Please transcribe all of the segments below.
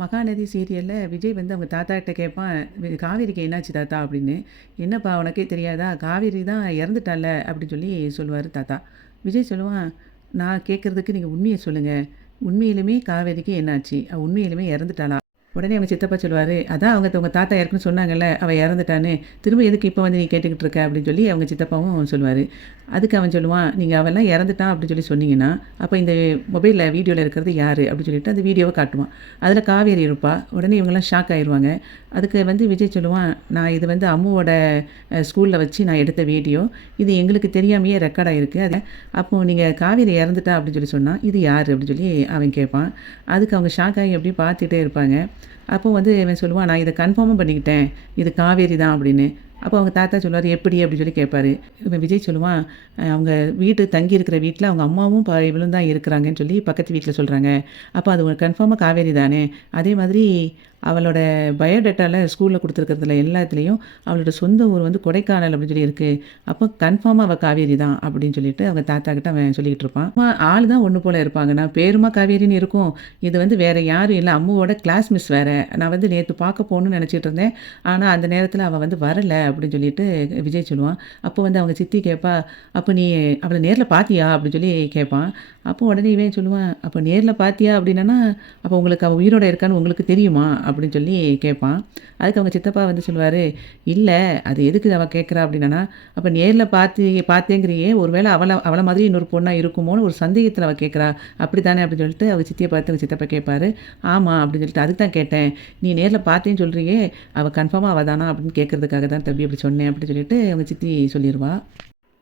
மகாநதி சீரியலில் விஜய் வந்து அவங்க தாத்தாகிட்ட கேட்பான், காவேரிக்கு என்னாச்சு தாத்தா அப்படின்னு. என்னப்பா உனக்கே தெரியாதா, காவேரி தான் இறந்துட்டால அப்படின்னு சொல்லி சொல்லுவார் தாத்தா. விஜய் சொல்லுவான், நான் கேட்குறதுக்கு நீங்கள் உண்மையை சொல்லுங்கள், உண்மையிலுமே காவேரிக்கு என்னாச்சு, உண்மையிலுமே இறந்துட்டாளா? உடனே அவங்க சித்தப்பா சொல்லுவார், அதான் உங்கள் தாத்தா யாருக்குன்னு சொன்னாங்கல்ல, அவள் இறந்துட்டான்னு, திரும்ப எதுக்கு இப்போ வந்து நீ கேட்டுக்கிட்டு இருக்க அப்படின்னு சொல்லி அவங்க சித்தப்பாவும் சொல்லுவார். அதுக்கு அவன் சொல்லுவான், நீங்கள் அவெல்லாம் இறந்துட்டான் அப்படின்னு சொல்லி சொன்னீங்கன்னா, அப்போ இந்த மொபைலில் வீடியோவில் இருக்கிறது யார் அப்படின்னு சொல்லிட்டு அந்த வீடியோவை காட்டுவான். அதில் காவேரி இருப்பா. உடனே இவங்கெல்லாம் ஷாக் ஆயிடுவாங்க. அதுக்கு வந்து விஜய் சொல்லுவான், நான் இது வந்து அம்முவோட ஸ்கூலில் வச்சு நான் எடுத்த வீடியோ, இது எங்களுக்கு தெரியாமையே ரெக்கார்ட் ஆகிருக்கு. அது அப்போது நீங்கள் காவேரி இறந்துட்டா அப்படின்னு சொல்லி சொன்னால் இது யார் அப்படின்னு சொல்லி அவன் கேட்பான். அதுக்கு அவங்க ஷாக் ஆகி அப்படியே பார்த்துட்டே இருப்பாங்க. அப்போ வந்து இவன் சொல்லுவான், நான் இதை கன்ஃபார்மும் பண்ணிக்கிட்டேன், இது காவேரி தான் அப்படின்னு. அப்போ அவங்க தாத்தா சொல்லுவார், எப்படி அப்படின்னு சொல்லி கேட்பாரு. இவன் விஜய் சொல்லுவான், அவங்க வீட்டு தங்கி இருக்கிற வீட்டில் அவங்க அம்மாவும் இவளும் தான் இருக்கிறாங்கன்னு சொல்லி பக்கத்து வீட்டில் சொல்கிறாங்க. அப்போ அது கன்ஃபார்மாக காவேரி தானே. அதே மாதிரி அவளோட பயோடேட்டாவில் ஸ்கூலில் கொடுத்துருக்கிறதுல எல்லாத்துலேயும் அவளோட சொந்த ஊர் வந்து கொடைக்கானல் அப்படின்னு சொல்லி இருக்குது. அப்போ கன்ஃபார்மாக அவள் காவேரி தான் அப்படின்னு சொல்லிட்டு அவங்க தாத்தா கிட்ட அவன் சொல்லிக்கிட்டு இருப்பான். ஆள் தான் ஒன்று போல் இருப்பாங்க. நான் பேருமா காவேரின்னு இருக்கும், இது வந்து வேறு யாரும் இல்லை, அம்மாவோட கிளாஸ் மிஸ் வேறு. நான் வந்து நேற்று பார்க்க போகணுன்னு நினச்சிட்டு இருந்தேன், ஆனால் அந்த நேரத்தில் அவள் வந்து வரலை அப்படின்னு சொல்லிட்டு விஜய் சொல்லுவான். அப்போ வந்து அவங்க சித்தி கேட்பா, அப்போ நீ அவளை நேரில் பார்த்தியா அப்படின்னு சொல்லி கேட்பான். அப்போ உடனே இவன் சொல்லுவான், அப்போ நேரில் பார்த்தியா அப்படின்னா, அப்போ உங்களுக்கு அவள் உயிரோடு இருக்கான்னு உங்களுக்கு தெரியுமா அப்படின்னு சொல்லி கேட்பான். அதுக்கு அவங்க சித்தப்பா வந்து சொல்லுவார், இல்லை அது எதுக்கு அவள் கேட்குறா அப்படின்னா, அப்போ நேரில் பார்த்தேங்கிறியே, ஒருவேளை அவளை மாதிரி இன்னொரு பொண்ணாக இருக்குமோன்னு ஒரு சந்தேகத்தில் அவள் கேட்குறா, அப்படி தானே அப்படின்னு சொல்லிட்டு அவங்க சித்தியை பார்த்து அவங்க சித்தப்பா கேட்பார். ஆமாம் அப்படின்னு சொல்லிட்டு, அதுக்கு தான் கேட்டேன், நீ நேரில் பார்த்தேன்னு சொல்கிறியே, அவள் கன்ஃபார்மாக அவள் தானா அப்படின்னு கேட்குறதுக்காக தான் தம்பி அப்படி சொன்னேன் அப்படின்னு சொல்லிட்டு அவங்க சித்தி சொல்லிடுவா.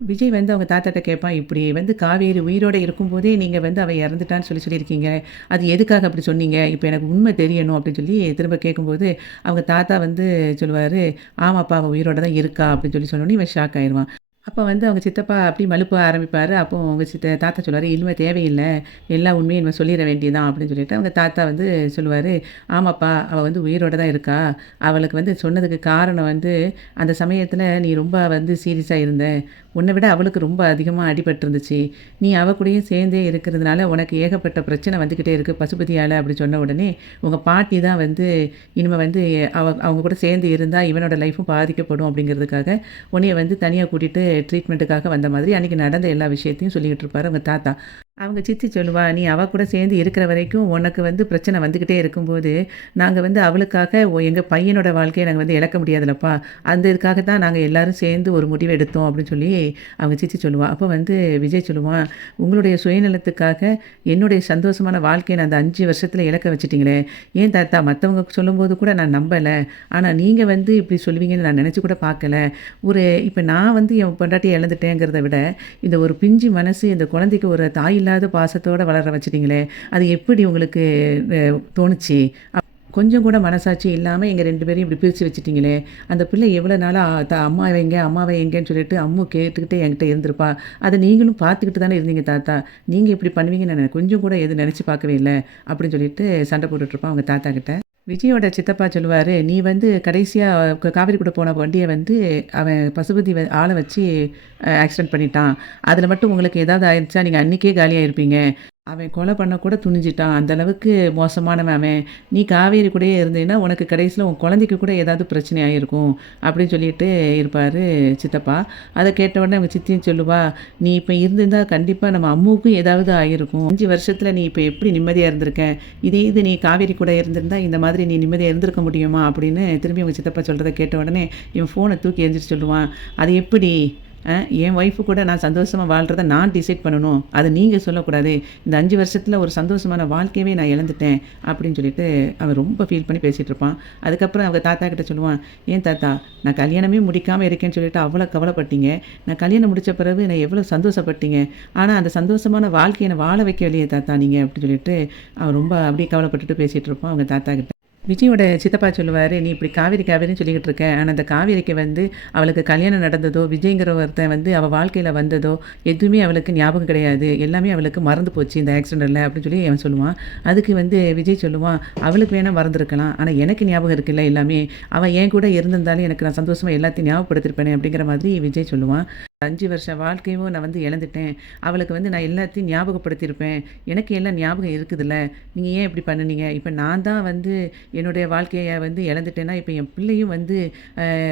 விஜய் வந்து அவங்க தாத்தாட்ட கேட்பான், இப்படி வந்து காவேரி உயிரோடு இருக்கும்போதே நீங்கள் வந்து அவள் இறந்துட்டான்னு சொல்லியிருக்கீங்க, அது எதுக்காக அப்படி சொன்னீங்க, இப்போ எனக்கு உண்மை தெரியணும் அப்படின்னு சொல்லி திரும்ப கேட்கும்போது அவங்க தாத்தா வந்து சொல்லுவார், ஆமாப்பா அவள் உயிரோடு தான் இருக்கா அப்படின்னு சொல்லி சொன்னோன்னே இவன் ஷாக் ஆயிடுவான். அப்போ வந்து அவங்க சித்தப்பா அப்படி மலுப்ப ஆரம்பிப்பார். அப்போ அவங்க தாத்தா சொல்லுவார், இனிமே தேவையில்லை, எல்லா உண்மையும் இனிமேல் சொல்லிட வேண்டியதான் அப்படின்னு சொல்லிட்டு அவங்க தாத்தா வந்து சொல்லுவார், ஆமாப்பா அவள் வந்து உயிரோடு தான் இருக்கா, அவளுக்கு வந்து சொன்னதுக்கு காரணம் வந்து அந்த சமயத்தில் நீ ரொம்ப வந்து சீரியஸாக இருந்த, உன்னை விட அவளுக்கு ரொம்ப அதிகமாக அடிபட்டுருந்துச்சு, நீ அவள் கூடயும் சேர்ந்தே இருக்கிறதுனால உனக்கு ஏகப்பட்ட பிரச்சனை வந்துக்கிட்டே இருக்குது பசுபதியால் அப்படி சொன்ன உடனே உங்கள் பாட்டி தான் வந்து இனிமேல் வந்து அவங்க கூட சேர்ந்து இருந்தால் இவனோட லைஃப்பும் பாதிக்கப்படும் அப்படிங்கிறதுக்காக உன்னைய வந்து தனியாக கூட்டிகிட்டு ட்ரீட்மெண்ட்டுக்காக வந்த மாதிரி அன்றைக்கி நடந்த எல்லா விஷயத்தையும் சொல்லிக்கிட்டு இருப்பார் அவங்க தாத்தா. அவங்க சித்தி சொல்லுவா, நீ அவள் கூட சேர்ந்து இருக்கிற வரைக்கும் உனக்கு வந்து பிரச்சனை வந்துக்கிட்டே இருக்கும்போது நாங்கள் வந்து அவளுக்காக எங்கள் பையனோட வாழ்க்கையை நாங்கள் வந்து இழக்க முடியாதுல்லப்பா, அந்த இதுக்காக தான் நாங்கள் எல்லோரும் சேர்ந்து ஒரு முடிவு எடுத்தோம் அப்படின்னு சொல்லி அவங்க சித்தி சொல்லுவாள். அப்போ வந்து விஜய் சொல்லுவான், உங்களுடைய சுயநலத்துக்காக என்னுடைய சந்தோஷமான வாழ்க்கையை நான் அந்த 5 வருஷத்தில் இழக்க வச்சுட்டிங்களே, ஏன் தாத்தா மற்றவங்க சொல்லும்போது கூட நான் நம்பலை, ஆனால் நீங்கள் வந்து இப்படி சொல்லுவீங்கன்னு நான் நினச்சி கூட பார்க்கல. இப்போ நான் வந்து என் பொண்டாட்டியை இழந்துட்டேங்கிறத விட இந்த ஒரு பிஞ்சு மனசு இந்த குழந்தைக்கு ஒரு தாய் இல்லாத பாசத்தோடு வளர வச்சிட்டிங்களே, அது எப்படி உங்களுக்கு தோணுச்சு, கொஞ்சம் கூட மனசாட்சி இல்லாமல் எங்கள் 2 பேரையும் இப்படி பிரித்து வச்சுட்டிங்களே, அந்த பிள்ளை எவ்வளோ நாளாக அம்மாவை எங்கேன்னு சொல்லிட்டு அம்மு கேட்டுக்கிட்டே என்கிட்ட இருந்திருப்பா, அதை நீங்களும் பார்த்துக்கிட்டு தானே இருந்தீங்க தாத்தா, நீங்கள் இப்படி பண்ணுவீங்கன்னு நான் கொஞ்சம் கூட எதுவும் நினச்சி பார்க்கவே இல்லை அப்படின்னு சொல்லிட்டு சண்டை போட்டுட்ருப்பான் அவங்க தாத்தா கிட்ட. விஜயோட சித்தப்பா சொல்லுவார், நீ வந்து கடைசியாக காவேரி கூட போன வண்டியை வந்து அவன் பசுபதி ஆளை வச்சு ஆக்சிடென்ட் பண்ணிட்டான், அதில் மட்டும் உங்களுக்கு ஏதாவது ஆயிடுச்சா, நீங்கள் அன்றைக்கே காலியாக இருப்பீங்க, அவன் கொலை பண்ண கூட துணிஞ்சிட்டான், அந்தளவுக்கு மோசமானவன் அவன், நீ காவேரி கூடயே இருந்தீன்னா உனக்கு கடைசியில் உன் குழந்தைக்கு கூட ஏதாவது பிரச்சனை ஆகிருக்கும் அப்படின்னு சொல்லிட்டு இருப்பார் சித்தப்பா. அதை கேட்ட உடனே அவங்க சித்தியும் சொல்லுவா, நீ இப்போ இருந்திருந்தால் கண்டிப்பாக நம்ம அம்முவுக்கும் ஏதாவது ஆகிருக்கும், 5 வருஷத்தில் நீ இப்போ எப்படி நிம்மதியாக இருந்திருக்க, இது நீ காவேரி கூட இருந்திருந்தா இந்த மாதிரி நீ நிம்மதியாக இருந்திருக்க முடியுமா அப்படின்னு திரும்பி அவங்க சித்தப்பா சொல்கிறத கேட்ட உடனே இவன் ஃபோனை தூக்கி எரிஞ்சிட்டு சொல்லுவான், அது எப்படி, என் ஒய்ஃபு கூட நான் சந்தோஷமாக வாழ்கிறத நான் டிசைட் பண்ணணும், அதை நீங்கள் சொல்லக்கூடாது, இந்த 5 வருஷத்தில் ஒரு சந்தோஷமான வாழ்க்கையவே நான் இழந்துட்டேன் அப்படின்னு சொல்லிட்டு அவன் ரொம்ப ஃபீல் பண்ணி பேசிகிட்டு இருப்பான். அதுக்கப்புறம் அவங்க தாத்தா கிட்ட சொல்லுவான், ஏன் தாத்தா நான் கல்யாணமே முடிக்காமல் இருக்கேன்னு சொல்லிட்டு அவ்வளோ கவலைப்பட்டீங்க, நான் கல்யாணம் முடித்த பிறகு நான் எவ்வளோ சந்தோஷப்பட்டீங்க, ஆனால் அந்த சந்தோஷமான வாழ்க்கையை நான் வாழ வைக்க இல்லையே தாத்தா நீங்கள் அப்படின்னு சொல்லிட்டு அவன் ரொம்ப அப்படியே கவலைப்பட்டுட்டு பேசிகிட்டு இருப்பான் அவங்க தாத்தா கிட்ட. விஜயோட சித்தப்பா சொல்லுவார், நீ இப்படி காவேரின்னு சொல்லிக்கிட்டு இருக்க, ஆனால் அந்த காவேரிக்கு வந்து அவளுக்கு கல்யாணம் நடந்ததோ விஜய்ங்கிற ஒருத்தன் வந்து அவள் வாழ்க்கையில் வந்ததோ எதுவுமே அவளுக்கு ஞாபகம் கிடையாது, எல்லாமே அவளுக்கு மறந்து போச்சு இந்த ஆக்சிடெண்ட்டில் அப்படின்னு சொல்லி அவன் சொல்லுவான். அதுக்கு வந்து விஜய் சொல்லுவான், அவளுக்கு வேணால் மறந்துருக்கலாம், ஆனால் எனக்கு ஞாபகம் இருக்குல்ல எல்லாமே, அவள் என் கூட இருந்திருந்தாலும் எனக்கு நான் சந்தோஷமாக எல்லாத்தையும் ஞாபகப்படுத்திருப்பேனே அப்படிங்கிற மாதிரி விஜய் சொல்லுவான். 5 வருஷ வாழ்க்கையும் நான் வந்து இழந்துட்டேன். அவளுக்கு வந்து நான் எல்லாத்தையும் ஞாபகப்படுத்தியிருப்பேன். எனக்கு எல்லாம் ஞாபகம் இருக்குதுல்ல. நீங்க ஏன் இப்படி பண்ணுனீங்க? இப்ப நான் தான் வந்து என்னுடைய வாழ்க்கைய வந்து இழந்துட்டேன்னா, இப்ப என் பிள்ளையும் வந்து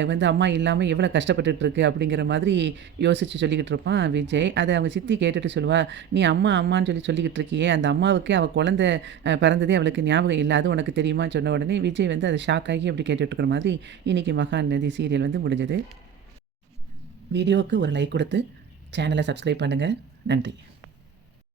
வந்து அம்மா இல்லாம எவ்வளோ கஷ்டப்பட்டுட்டு இருக்கு அப்படிங்கிற மாதிரி யோசிச்சு சொல்லிக்கிட்டு இருப்பான் விஜய். அத அவங்க சித்தி கேட்டுட்டு சொல்லுவா, "நீ அம்மா அம்மான்னு சொல்லிக்கிட்டு இருக்கியே, அந்த அம்மாவுக்கே அவ குழந்தை பிறந்ததே அவளுக்கு ஞாபகம் இல்ல. அது உனக்கு தெரியுமான்னு?" சொன்ன உடனே விஜய் வந்து அத ஷாக் ஆகி அப்படி கேட்டுட்டு இருக்கிற மாதிரி இன்னைக்கு மகாநதி சீரியல் வந்து முடிஞ்சது. வீடியோவுக்கு ஒரு லைக் கொடுத்து சேனலை சப்ஸ்கிரைப் பண்ணுங்க. நன்றி.